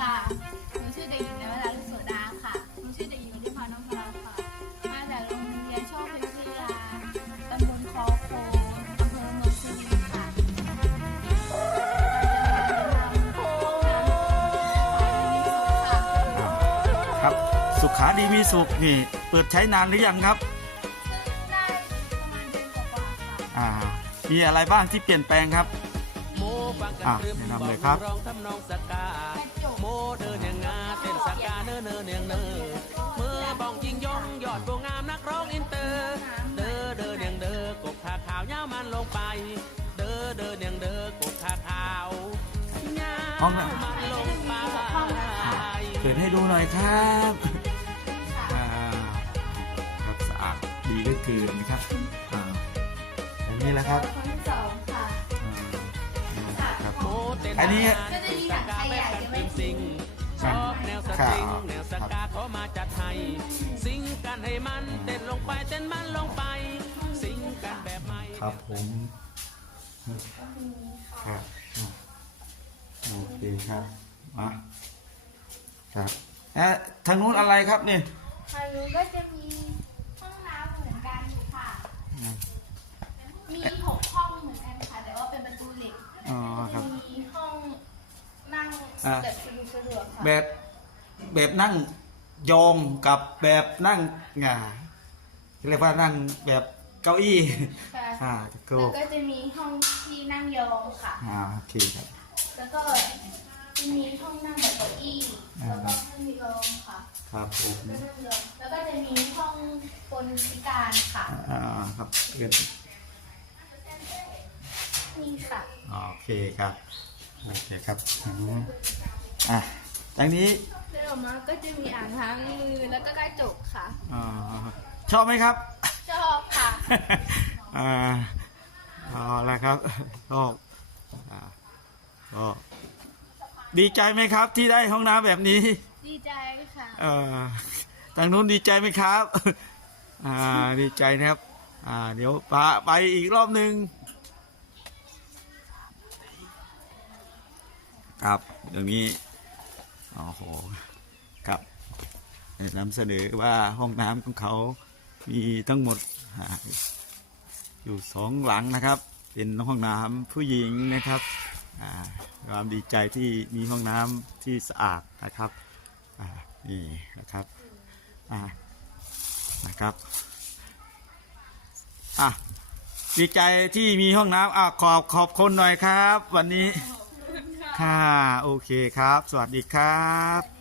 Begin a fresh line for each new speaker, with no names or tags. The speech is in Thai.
ค่ะหนูชื่อเด็กหญิงนวราลูกโสดาค่ะหนูชื่อเด็กหญิงวิทยาพรน้องพลาค่ะ มาจากโรงเรียนโชควิทยาตำบลคอโคอำเภอเมืองสุรินทร์ค่ะ
ครับ สุขาดีมีสุขนี่เปิดใช้นานหรือยังครับ
ได้ประมาณเดือนกว่าๆค่ะ
อ่า มีอะไรบ้างที่เปลี่ยนแปลงครับ
โมฟังกัน
อะ
ตรึม
แนะนำ
บอ
เลย
ก
ครับ
ร้องทำนองสกาโมเดินอย่างงาเต้นสกาเนอเนอเนียงเนอเมื่อบองยิงยงยอดวงามนักร้องอินเตอร์เดอเดินอย่างเดอกบขาขาวยาวมันลงไป เดอเดินอย่างเดอกบขาขาวยาว
ห้องไหน
มันลงไป
เปิดให้ดูหน่อยครับครับสะอาดดีเหลือเกินนะครับอันนี้แหละครับ
อั
นนี้
ก็จะมีหนังไทยใหญ่ใช่ไหม
ซิงชอบแนว
ครับ
แนวสกาขอมาจัดให้ซิงกันให้มันเต้นลงไปเต้นมันลงไปซิงกันแบบใหม่
ครับผมครับโอเคครับมาครับเอ๊ะทางนู้นอะไรครับเนี่ย
ทางนู้นก็จะมีห้องน้ำเหมือนกันค่ะ มีหกห้องเหมือนกันค่ะ แต่ว่าเป็นประตูเหล็ก
อ๋อครับ
อ่า แบบสะดวกสะดวกค่ะ
แบบแบบนั่งยองกับแบบนั่งงาเรียกว่านั่งแบบเก้าอี้
ค่ะ
อ่าก็
แล้วก็จะมีห้องที่นั่งยองค่ะ
อ่าโอเคครับ
แล้วก็จะมีห้องนั่งแบบเก้าอี้
อ่า
แล้วก็ห้องยองค่ะ
ครับผม
แล้วก็นั่งยองแล้วก็จะมีห้องคนพิการค่ะ
อ่าครับเกิน
นี่ค่ะ
โอเคครับ โอเคครับอืมอะจากนี้
เดินออกมาก็จะมีอ่างล้างมือแล้วก็กระจกค่ะ
อ่าชอบไหมครับ
ชอบค่ะ
อ่าเอาละครับก็อ่าก็ดีใจไหมครับที่ได้ห้องน้ำแบบนี้
ดีใจค่ะ
เอ่อทางนู้นดีใจไหมครับ อ่า ดีใจนะครับ อ่า เดี๋ยวปะไปอีกรอบหนึ่ง ครับเรื่องนี้โอ้โหครับนำเสนอว่าห้องน้ำของเขามีทั้งหมดอยู่สองหลังนะครับ เป็นห้องน้ำผู้หญิงนะครับความดีใจที่มีห้องน้ำที่สะอาดนะครับนี่นะครับนะครับอะดีใจที่มีห้องน้ำอะขอบขอบคุณหน่อยครับ วันนี้ โอเคครับ สวัสดีครับ